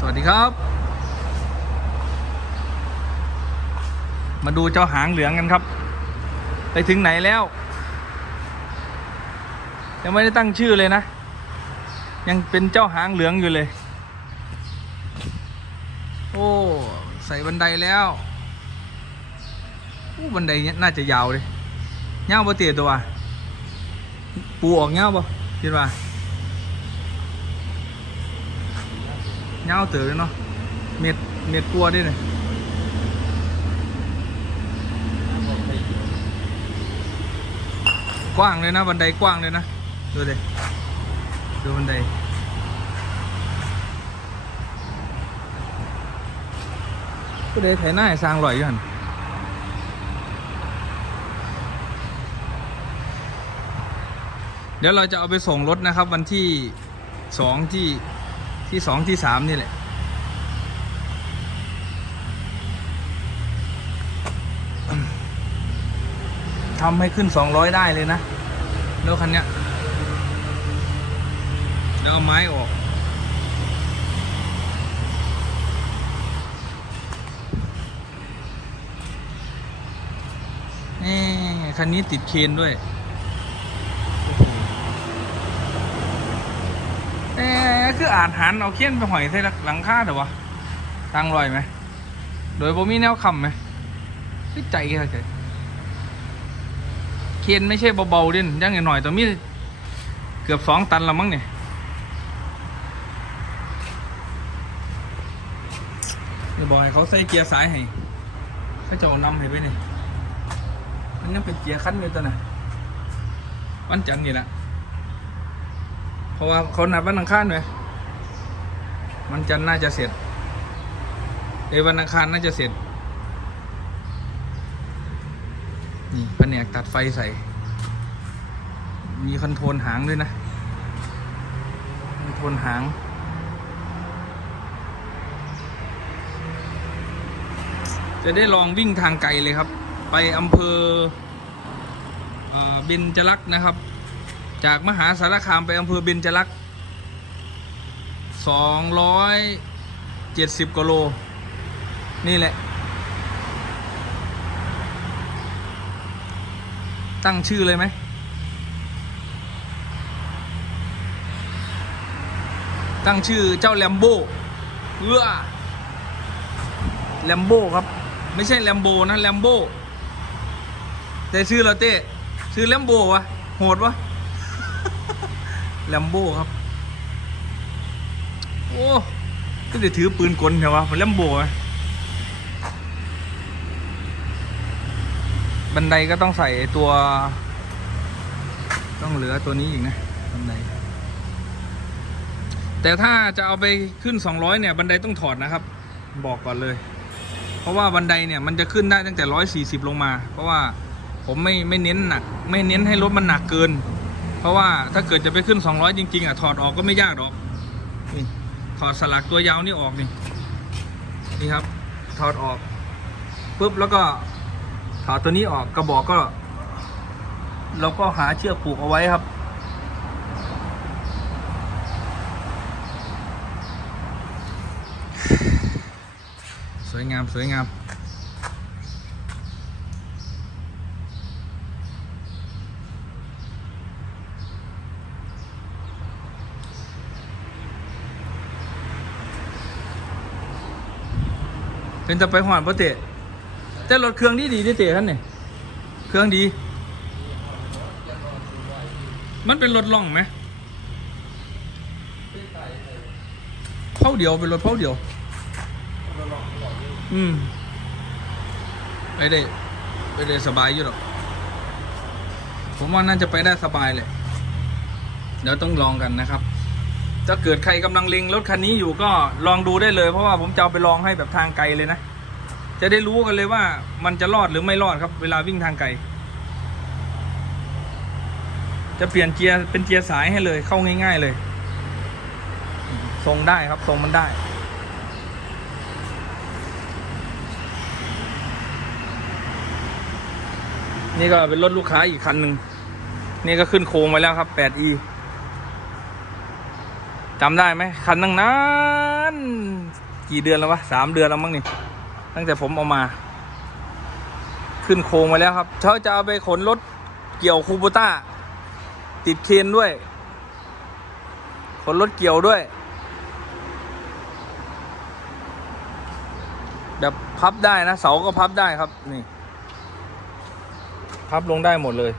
สวัสดีครับ มาดูเจ้าหางเหลืองกันครับ ไปถึงไหนแล้ว ยังไม่ได้ตั้งชื่อเลยนะ ยังเป็นเจ้าหางเหลืองอยู่เลย โอ้ ใส่บันไดแล้วโอ้บันไดนี่ยน่าจะยาวเลยเงาบ่เตี๋ยตัวปูออกเงาบ่คิดว่า เงาเต๋อเลยเนาะ เม็ด เม็ดกลัวด้วยเนี่ยกว้างเลยนะ บันไดกว้างเลยนะ ดูเลยดูบันไดก็เลยไถหน้าสร้างลอยอยู่หันเดี๋ยวเราจะเอาไปส่งรถนะครับ วันที่สองที่ ที่สองที่สามนี่แหละทำให้ขึ้นสองร้อยได้เลยนะรถคันเนี้ยเดี๋ยวเอาไม้ออก นี่ คันนี้ติดเคนด้วยเอ๊ะ คืออ่านหันเอาเคียนไปหอยใส่หลังคาเดี๋ยววะตังลอยไหม โดยบ่มีแนวคำไหมคือใจแค่ใจเคนไม่ใช่เบาๆดินยังหน่อยๆตัวมีเกือบสองตันละมั้งเนี่ยเดี๋ยวบอกให้เขาใส่เกียร์สายให้เขาจะเอานำให้ไปนี่มันยังเป็นเกียร์คันอยู่ตัวน่ะวันจันทร์นี่แหละเพราะว่าเขานัดวันอังคารไหม วันจันน่าจะเสร็จในวันอังคารน่าจะเสร็จ นี่แผนกตัดไฟใส่ มีคอนโทรลหางด้วยนะคอนโทรลหาง จะได้ลองวิ่งทางไกลเลยครับ ไปอำเภอเอ่อเบญจลักษ์นะครับ จากมหาสารคามไปอำเภอเบญจลักษ ณ์สองร้อยเจ็ดสิบกิโล นี่แหละ ตั้งชื่อเลยไหม ตั้งชื่อเจ้าแลมโบ้เอื้อแลมโบ้ครับ ไม่ใช่แลมโบนะแลมโบแต่ชื่อเราเต้ชื่อแลมโบวะโหดวะแลมโบครับ โอ้ก็จะถือปืนกลเหรอวะมันแลมโบไหมบันไดก็ต้องใส่ตัว ต้องเหลือตัวนี้อีกนะบันไดแต่ถ้าจะเอาไปขึ้น 200 เนี่ย บันไดต้องถอดนะครับ บอกก่อนเลย เพราะว่าบันไดเนี่ยมันจะขึ้นได้ตั้งแต่ร้อยสี่สิบลงมา เพราะว่าผมไม่ไม่เน้นหนัก ไม่เน้นให้รถมันหนักเกิน เพราะว่าถ้าเกิดจะไปขึ้น 200 จริง ๆอะถอดออกก็ไม่ยากหรอกนี่ ถอดสลักตัวยาวนี่ออกนี่นี่ครับ ถอดออกปุ๊บแล้วก็ถอดตัวนี้ออกกระบอกก็ เราก็หาเชือกผูกเอาไว้ครับ สวยงามสวยงาม เป็นจะไปหวานปะเตะแต่รถเครื่องดีดีที่เตะคันนี่เครื่องดี มันเป็นรถล่องไหมเท่าเดียวเป็นรถเท่าเดียว อืมไปได้ไปได้สบายอยู่หรอกผมว่าน่าจะไปได้สบายเลย เดี๋ยวต้องลองกันนะครับ ถ้าเกิดใครกำลังเล็งรถคันนี้อยู่ก็ลองดูได้เลย เพราะว่าผมจะเอาไปลองให้แบบทางไกลเลยนะ จะได้รู้กันเลยว่ามันจะรอดหรือไม่รอดครับ เวลาวิ่งทางไกล จะเปลี่ยนเกียร์เป็นเกียร์สายให้เลย เข้าง่าย ๆเลย ทรงได้ครับทรงมันได้ นี่ก็เป็นรถลูกค้าอีกคันหนึ่ง นี่ก็ขึ้นโค้งไปแล้วครับ 8e จำได้ไหมคันนั้นนั้นกี่เดือนแล้ววะสามเดือนแล้วมั้งนี่ ตั้งแต่ผมเอามา ขึ้นโครงมาแล้วครับเขาจะเอาไปขนรถเกี่ยวคูโบต้า ติดเคนด้วย ขนรถเกี่ยวด้วย แบบพับได้นะ เสาก็พับได้ครับนี่ พับลงได้หมดเลย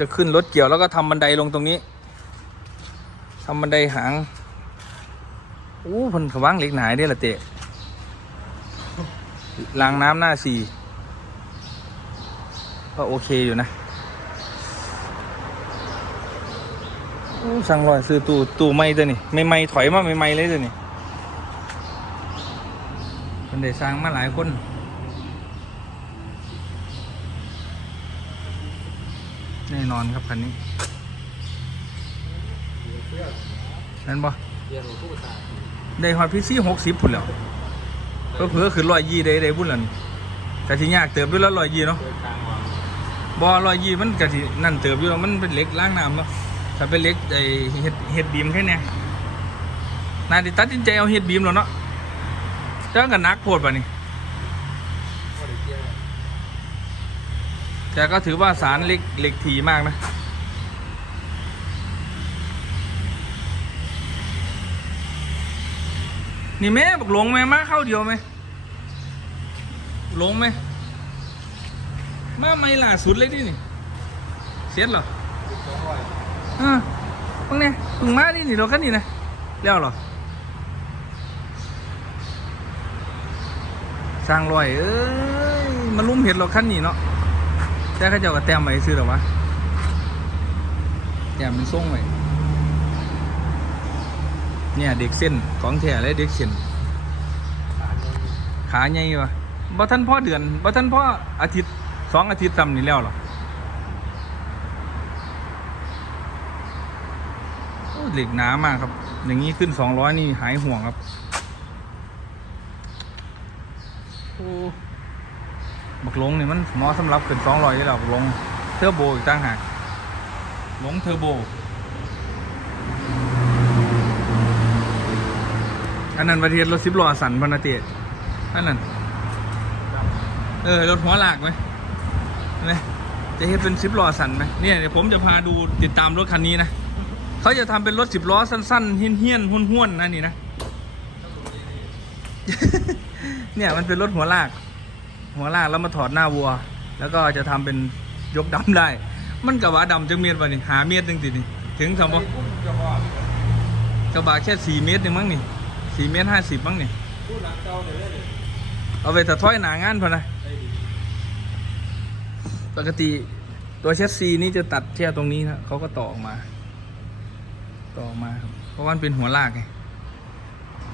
จะขึ้นรถเกี่ยวแล้วก็ทำบันไดลงตรงนี้ทำบันไดหางอู้พันขวางเล็กหนาได้ละเตะ รางน้ำหน้าสี่ก็โอเคอยู่นะสั่งลอยซื้อตู้ตู้ไม่ตัวนี่ไม่ไม่ถอยมาไม่ไม่เลยตัวนี่มันได้สร้างมาหลายคนแน่นอนครับคันนี้นั่นบ่ได้ฮอดพีซี่หกสิบพุ่นแล้ว เพื่อๆคือร้อยยี่ได้ได้พุ่นแล้วนี่กะทิยากเติบด้วยแล้วรอยยี่เนาะบ่ร้อยยี่มันกะทินั่นเติบอยู่แล้วมันเป็นเหล็กล้างน้ำเนาะถ้าเป็นเหล็กไอเฮ็ดเฮ็ดบีมแค่เนี้ยนาจะตัดสินใจเอาเฮ็ดบีมแล้วเนาะเจ้ากันนักโพดป่ะนี่แต่ก็ถือว่าสารเล็กเหล็กถีมากนะ นี่แม่บอกหลงไหมมาเข้าเดียวไหมหลงไหมมาไม่ล่าสุดเลยดินี่เสียดเหรออ่าพวกเนี้ยเพึ่งมาดินี่เราคันนี้นะแล้วเหรอสร้างรอยเอ้ยมาลุ่มเห็ดเราคันนี้เนาะแต่เขาเจ้าก็แต้มไว้ซื้อหรอวะแต้มมันส่งไว้ เนี่ยเด็กเส้นของแท้เลยเด็กเส้นขาใหญ่วะบ่ท่านพ่อเดือนบ่ท่านพ่ออาทิตย์สองอาทิตย์ทำนี่แล้วหรอเหล็กหนามากครับ อย่างนี้ขึ้นสองร้อยนี่หายห่วงครับโอ้บักลงนี่มันเหมาะสำหรับขึ้นสองร้อยได้แล้วบักลงเทอร์โบอีกต่างหากลงเทอร์โบ อันนั้นประเทศรถสิบล้อสันพนาเตะอันนั้น เออรถหัวหลากไหมเห็นไหมจะเห็นเป็นสิบล้อสันไหมเนี่ยเดี๋ยวผมจะพาดูติดตามรถคันนี้นะเขาจะทำเป็นรถสิบล้อสั้นๆเฮี้ยนๆห้วนๆนะนี่นะเนี่ยมันเป็นรถหัวลาก หัวลากแล้วมาถอดหน้าวัว แล้วก็จะทำเป็นยกดำได้ มันกะว่าดำจังเมียดวะนี่หาเมียดจริงๆนี่ถึงสมมติกระบะแค่สี่เมตรเองมั้งนี่ สี่เมตรห้าสิบมั้งเนี่ยเอาไปถัดถ้อยหนางานพอนะปกติตัวเชสซีนี่จะตัดแค่ตรงนี้นะเขาก็ต่อออกมา ต่อออกมาครับเพราะว่ามันเป็นหัวลากไง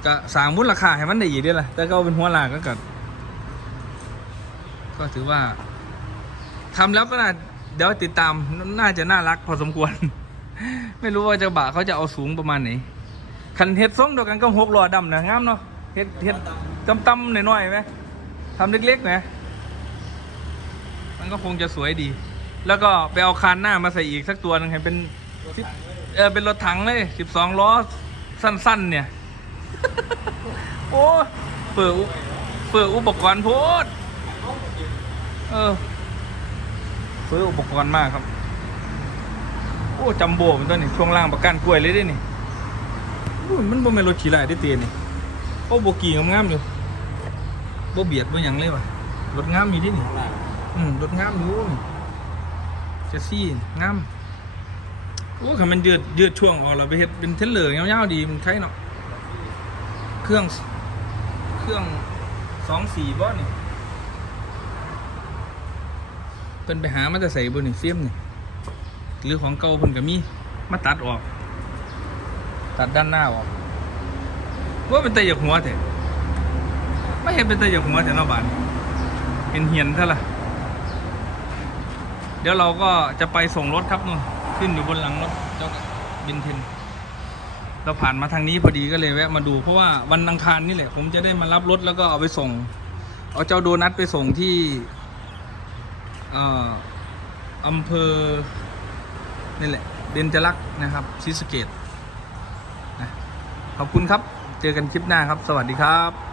ก็สร้างมูลค่าให้มันได้อีกด้วยล่ะ แต่ก็เป็นหัวลากก็เกิดก็ถือว่าทำแล้วก็น่าเดี๋ยวติดตามน่าจะน่ารักพอสมควร ไม่รู้ว่าเจะบ่าเขาจะเอาสูงประมาณไหน คันเฮ็ดทรงเดียวกันก็หกล้อดำนะงามเนาะเฮ็ดเฮ็ดตำตำๆหน่อยๆไหมทำเล็กๆไหมมันก็คงจะสวยดี แล้วก็ไปเอาคานหน้ามาใส่อีกสักตัวหนึงให้เป็นเออเป็นรถถังเลยสิบสองล้อสั้น ๆ เนี่ย โอ้เปิดอุเปิดอุปกรณ์โพดเออซื้ออุปกรณ์มากครับ โอ้จัมโบ้มันตัวนี้ช่วงล่างประกันกล้วยเลยด้นี่ มันบ่แม่นรถขี่ไล่ได้เตียนี่โอ้โบกี้งามๆอยู่บ่เบียดบ่หยังเลยว่ะรถงามมีดินี่อืมรถงามอยู่เจสซี่งามโอ้คันมันยืดยืดช่วงออกเราไปเฮ็ดเป็นเทเลอร์ยาวๆดีมันใช่เนาะเครื่องเครื่องสองสี่บ่นี่เพิ่นไปหามาแต่ใส่บนนี่เฟียมนี่หรือของเก่าเพิ่นก็มีมาตัดออก ตัดด้านหน้าออกว่าเป็นตะหยกหัวแท้ไม่เห็นเป็นตะหยกหัวแท้เนอกบานเป็นเหียนเท่าล่ะ เดี๋ยวเราก็จะไปส่งรถครับนู่นขึ้นอยู่บนหลังรถเจ้าบินเทนเราผ่านมาทางนี้พอดีก็เลยแวะมาดูเพราะว่าวันอังคารนี่แหละ ผมจะได้มารับรถแล้วก็เอาไปส่ง เอาเจ้าโดนัทไปส่งที่เอ่ออำเภอนี่แหละเบญจลักษ์นะครับศรีสะเกด ขอบคุณครับ เจอกันคลิปหน้าครับ สวัสดีครับ